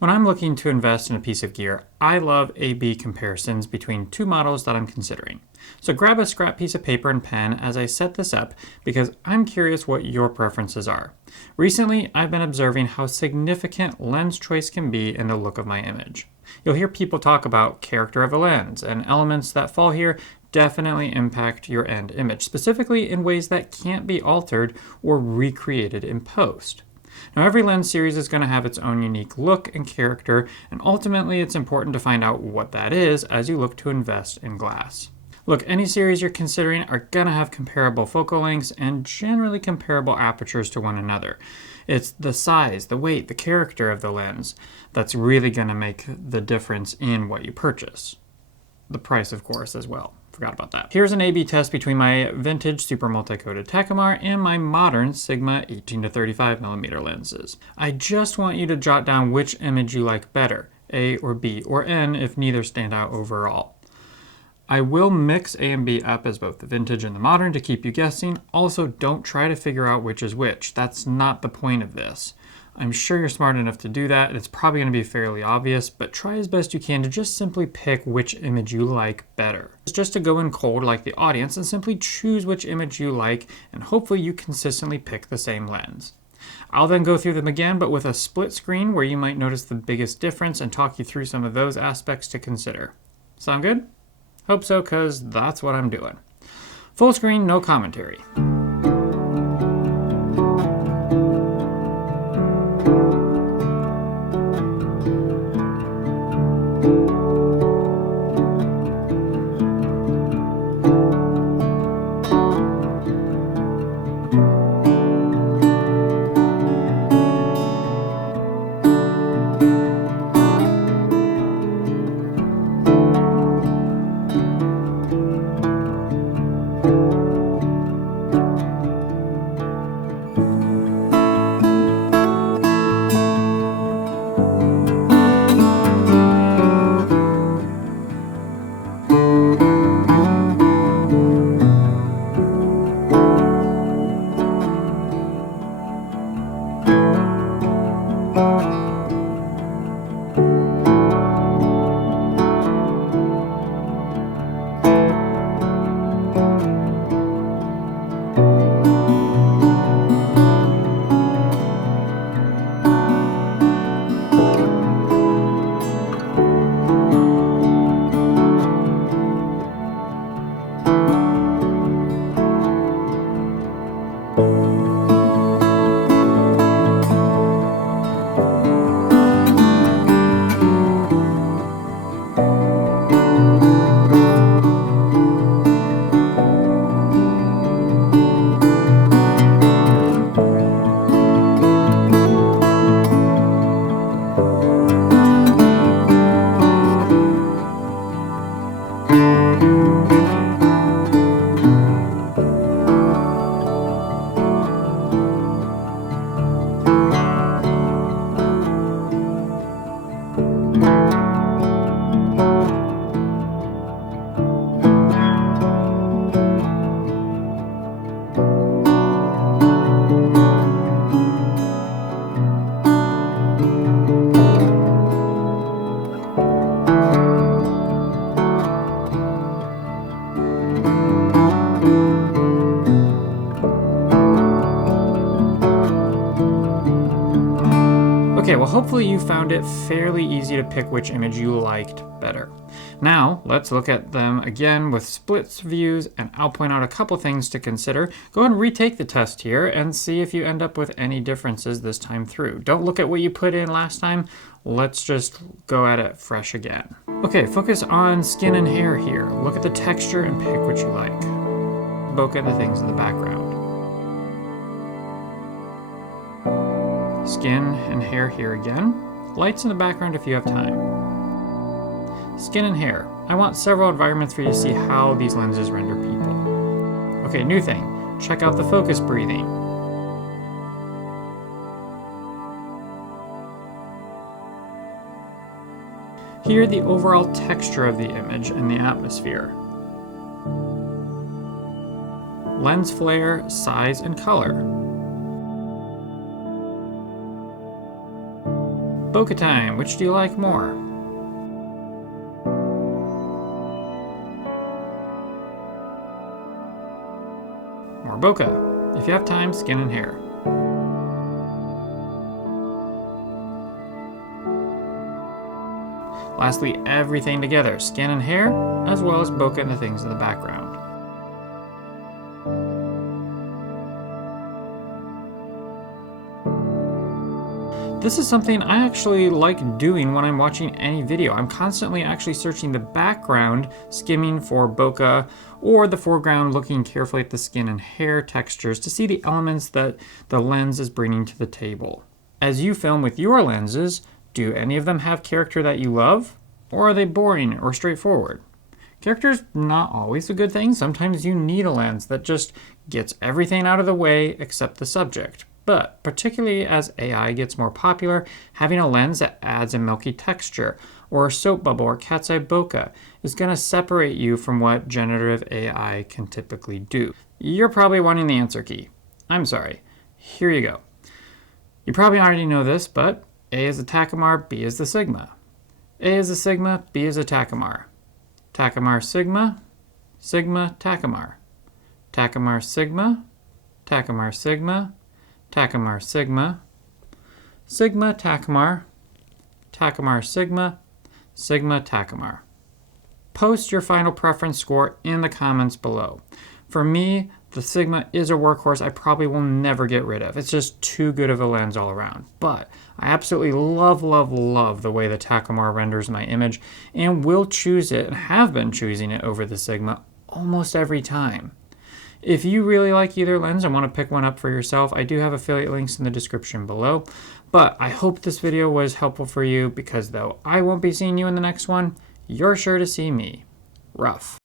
When I'm looking to invest in a piece of gear, I love A/B comparisons between two models that I'm considering. So grab a scrap piece of paper and pen as I set this up because I'm curious what your preferences are. Recently, I've been observing how significant lens choice can be in the look of my image. You'll hear people talk about character of a lens, and elements that fall here definitely impact your end image, specifically in ways that can't be altered or recreated in post. Now, every lens series is going to have its own unique look and character, and ultimately it's important to find out what that is as you look to invest in glass. Look, any series you're considering are going to have comparable focal lengths and generally comparable apertures to one another. It's the size, the weight, the character of the lens that's really going to make the difference in what you purchase. The price, of course, as well. Forgot about that. Here's an A/B test between my vintage super multi-coated Takumar and my modern Sigma 18 to 35mm lenses. I just want you to jot down which image you like better, A or B, or N if neither stand out overall. I will mix A and B up as both the vintage and the modern to keep you guessing. Also, don't try to figure out which is which. That's not the point of this. I'm sure you're smart enough to do that. It's probably going to be fairly obvious, but try as best you can to just simply pick which image you like better. It's just to go in cold like the audience and simply choose which image you like, and hopefully you consistently pick the same lens. I'll then go through them again, but with a split screen where you might notice the biggest difference and talk you through some of those aspects to consider. Sound good? Hope so, because that's what I'm doing. Full screen, no commentary. Okay, well hopefully you found it fairly easy to pick which image you liked better. Now, let's look at them again with splits views, and I'll point out a couple things to consider. Go ahead and retake the test here and see if you end up with any differences this time through. Don't look at what you put in last time. Let's just go at it fresh again. Okay, focus on skin and hair here. Look at the texture and pick what you like. Bokeh and the things in the background. Skin and hair here again. Lights in the background if you have time. Skin and hair. I want several environments for you to see how these lenses render people. Okay, new thing. Check out the focus breathing. Here, the overall texture of the image and the atmosphere. Lens flare, size, and color. bokeh time. Which do you like more? More bokeh. If you have time, skin and hair. Lastly, everything together, skin and hair, as well as bokeh and the things in the background. This is something I actually like doing when I'm watching any video. I'm constantly actually searching the background, skimming for bokeh, or the foreground, looking carefully at the skin and hair textures to see the elements that the lens is bringing to the table. As you film with your lenses, do any of them have character that you love? Or are they boring or straightforward? Character's not always a good thing. Sometimes you need a lens that just gets everything out of the way except the subject. But particularly as AI gets more popular, having a lens that adds a milky texture or a soap bubble or cat's eye bokeh is going to separate you from what generative AI can typically do. You're probably wanting the answer key. I'm sorry. Here you go. You probably already know this, but A is the Takumar, B is the Sigma. A is the Sigma, B is the Takumar. Takumar Sigma, Sigma Takumar. Takumar Sigma, Takumar Sigma, Takumar Sigma, Sigma Takumar, Takumar Sigma, Sigma Takumar. Post your final preference score in the comments below. For me, the Sigma is a workhorse I probably will never get rid of. It's just too good of a lens all around. But I absolutely love, love, love the way the Takumar renders my image and will choose it and have been choosing it over the Sigma almost every time. If you really like either lens and want to pick one up for yourself, I do have affiliate links in the description below. But I hope this video was helpful for you because though I won't be seeing you in the next one, you're sure to see me. Rough.